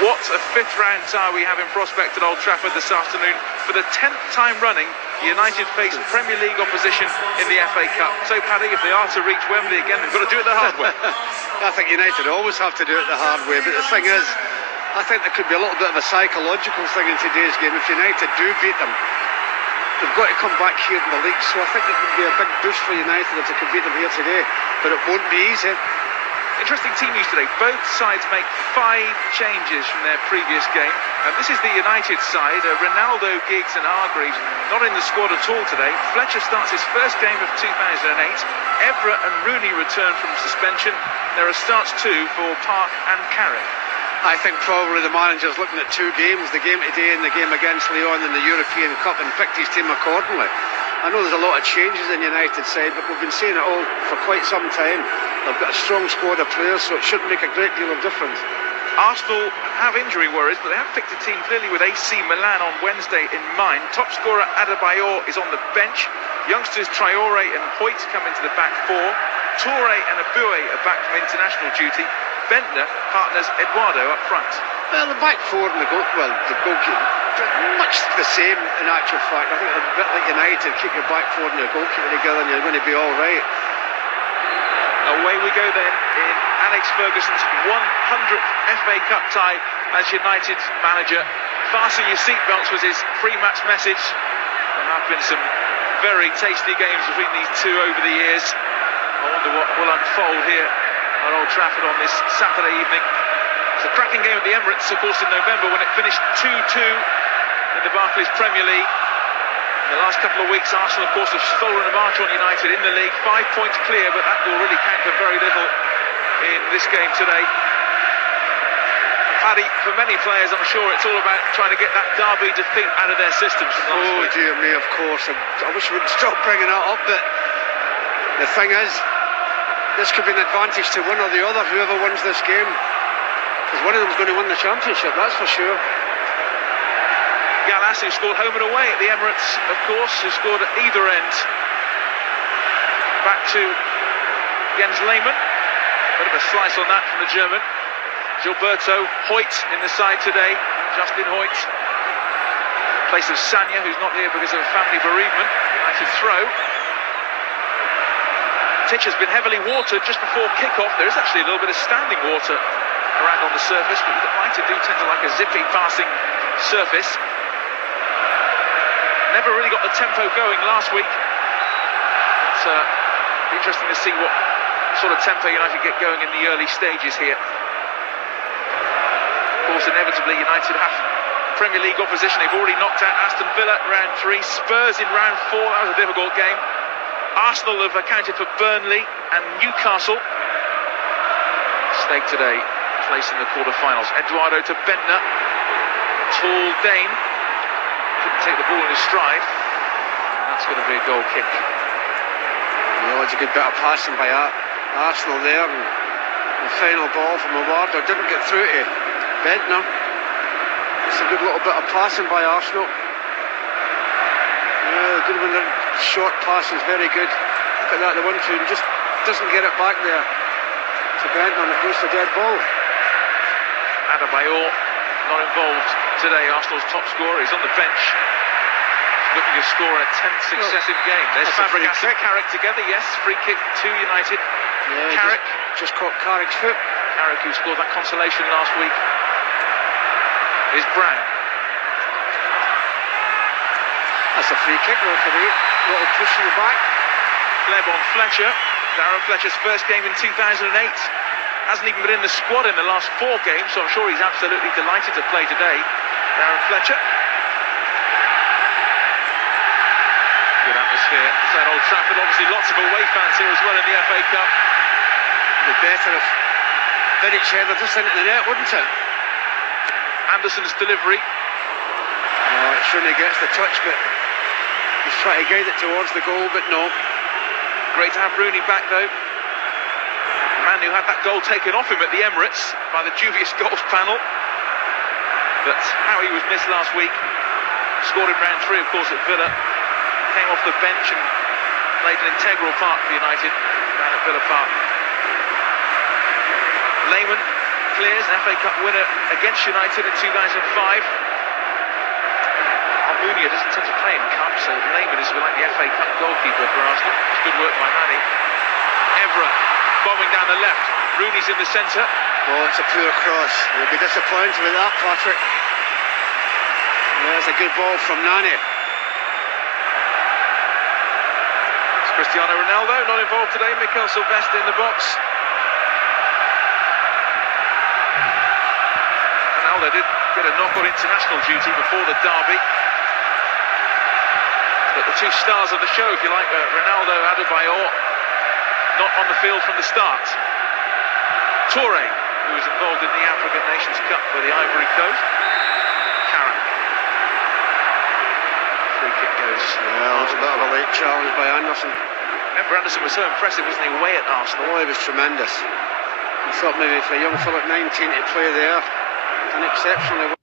What a fifth round tie we have in prospect at Old Trafford this afternoon. For the 10th time running, United face Premier League opposition in the FA Cup. So, Paddy, if they are to reach Wembley again, they've got to do it the hard way. I think United always have to do it the hard way, but the thing is, I think there could be a little bit of a psychological thing in today's game. If United do beat them, they've got to come back here in the league, so I think it would be a big boost for United if they could beat them here today, but it won't be easy. Interesting team news today. Both sides make 5 changes from their previous game. And this is the United side. Ronaldo, Giggs and Hargreaves not in the squad at all today. Fletcher starts his first game of 2008. Evra and Rooney return from suspension. There are starts too for Park and Carrick. I think probably the manager's looking at 2 games, the game today and the game against Lyon in the European Cup, and picked his team accordingly. I know there's a lot of changes in the United side, but we've been saying it all for quite some time. They've got a strong squad of players, so it shouldn't make a great deal of difference. Arsenal have injury worries, but they have picked a team clearly with AC Milan on Wednesday in mind. Top scorer Adebayor is on the bench. Youngsters Traore and Hoyt come into the back 4. Toure and Abue are back from international duty. Bentner partners Eduardo up front. Well, the back 4 and the goalkeeper, much the same in actual fact. I think a bit like United, keep your back 4 and your goalkeeper together and you're going to be all right. Away we go then in Alex Ferguson's 100th FA Cup tie as United's manager. Fasten your seatbelts was his pre-match message. There have been some very tasty games between these two over the years. I wonder what will unfold here at Old Trafford on this Saturday evening. It's a cracking game at the Emirates, of course, in November when it finished 2-2 in the Barclays Premier League. In the last couple of weeks, Arsenal, of course, have stolen a march on United in the league. 5 points clear, but that will really count for very little in this game today. Paddy, for many players, I'm sure it's all about trying to get that derby defeat out of their systems from last week. Dear me, of course. I wish we would stop bringing that up, but the thing is, this could be an advantage to one or the other, whoever wins this game. Because one of them's going to win the championship, that's for sure. Gallas, who scored home and away at the Emirates, of course, who scored at either end. Back to Jens Lehmann. Bit of a slice on that from the German. Gilberto, Hoyt in the side today. Justin Hoyt. In place of Sanya, who's not here because of a family bereavement. United throw. Pitch has been heavily watered just before kick-off. There is actually a little bit of standing water around on the surface, but United do tend to like a zippy passing surface. Never really got the tempo going last week. It's interesting to see what sort of tempo United get going in the early stages here. Of course, inevitably, United have Premier League opposition. They've already knocked out Aston Villa round 3, Spurs in round 4. That was a difficult game. Arsenal have accounted for Burnley and Newcastle. Stake today, placed in the quarter-finals. Eduardo to Bentner. Tall Dane. Couldn't take the ball in his stride. That's going to be a goal kick. Well, it's a good bit of passing by Arsenal there, and the final ball from Eduardo didn't get through to Bentner. It's a good little bit of passing by Arsenal. Yeah, good one. Their short pass is very good. Look at that, the 1-2, and just doesn't get it back there to Bentner, and it goes to dead ball. Adebayor not involved today, Arsenal's top scorer. He's on the bench, looking to score in a 10th successive game. There's Fabregas and Carrick together, yes, free kick to United. Yeah, Carrick just caught Carrick's foot. Carrick, who scored that consolation last week, is Brown. That's a free kick, referee. A little push in the back. Gleb on Fletcher. Darren Fletcher's first game in 2008. Hasn't even been in the squad in the last 4 games, so I'm sure he's absolutely delighted to play today. Darren Fletcher. Good atmosphere. It's at Old Trafford. Obviously, lots of away fans here as well in the FA Cup. It'd be better if Vidic headed just into the net, wouldn't it? Anderson's delivery. No, it surely gets the touch, but he's trying to guide it towards the goal, but no. Great to have Rooney back, though. The man who had that goal taken off him at the Emirates by the dubious goals panel. But how he was missed last week. Scored in round 3, of course, at Villa. Came off the bench and played an integral part for United down at Villa Park. Lehmann clears, an FA Cup winner against United in 2005. Almunia doesn't tend to play in cups, so Lehmann is like the FA Cup goalkeeper for Arsenal. It's good work by Manny. Evra bombing down the left. Rooney's in the centre. Oh, it's a poor cross. You'll be disappointed with that, Patrick. There's a good ball from Nani. It's Cristiano Ronaldo, not involved today. Mikel Silvestre in the box. Ronaldo did get a knock on international duty before the derby. But the two stars of the show, if you like, Ronaldo, Adebayor, not on the field from the start. Toure, who was involved in the African Nations Cup for the Ivory Coast. Karen. Free kick goes. Well, it's a bit of a late challenge by Anderson. Remember, Anderson was so impressive, wasn't he, away at Arsenal? Oh, he was tremendous. I thought maybe for a young fella at 19 to play there, done exceptionally well.